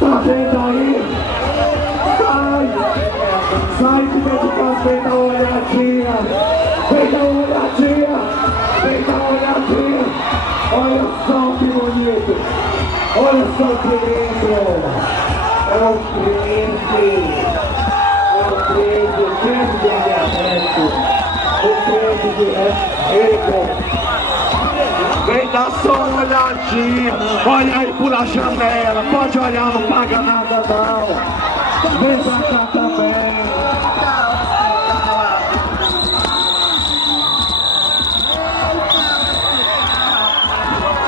Tá vendo aí? Sai de dentro de casa, vem dar uma olhadinha. Vem dar uma olhadinha. Vem dar uma olhadinha. Olha só que bonito. Olha só que lindo. É o príncipe. É o príncipe de Ernesto. O príncipe de Ernesto. Vem dar só uma olhadinha, olha aí por a janela, pode olhar, não paga nada não. Vem pra cá também.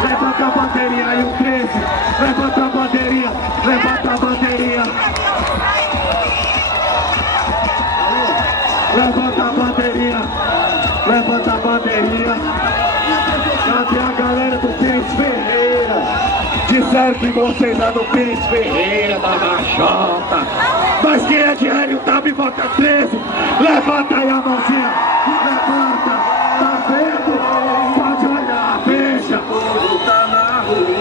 Levanta a bateria aí, o 13, levanta a bateria, levanta a bateria. Levanta a bateria, levanta a bateria. Cadê a galera do Pires Ferreira? Disseram que vocês é do Pires Ferreira, da Machota. Mas quem é de Hélio Taba e Bota 13? Levanta aí a mãozinha. Levanta. Tá vendo? Pode olhar, veja.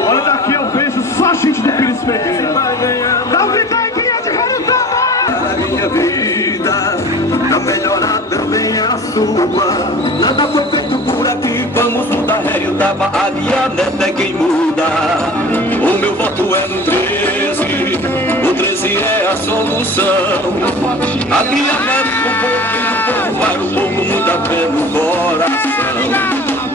Olha daqui, eu vejo só gente do Pires Ferreira. Dá um grito aí, quem é de Hélio Taba? Na minha vida, pra melhorar também a sua. Nada foi feito por aqui, vamos mudar. Hélio Taba, a minha neta é quem muda. O meu voto é no 13, o 13 é a solução. A minha neta com pouquinho, para o povo, muita fé no coração.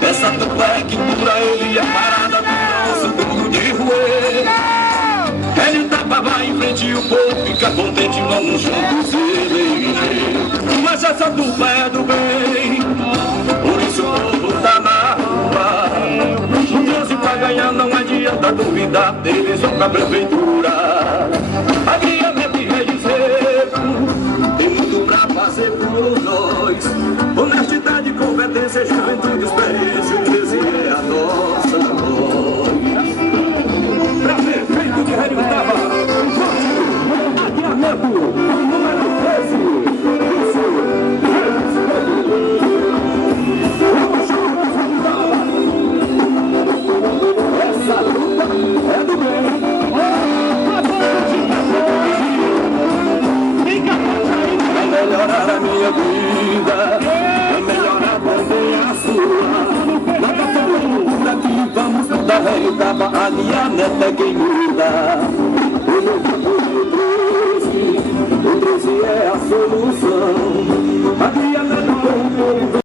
Essa dupla é que dura, ele é parada do nosso duro de roer. Hélio Taba vai em frente e o povo fica contente, vamos juntos eleger. Mas essa dupla é do bem, por isso o povo tá na rua. O 13 pra ganhar não adianta duvidar, eles vão pra prefeitura. Agriamento e registro, tem muito pra fazer por nós. Honestidade, competência, juventude, experiência, o 13 é a nossa voz. Pra prefeito de Hélio Taba, Agriamento, número 13. É do bem. Vai melhorar a minha vida, vai melhorar também a sua. Nada todo mundo daqui, vamos mudar. Hélio Taba, a minha neta é quem muda.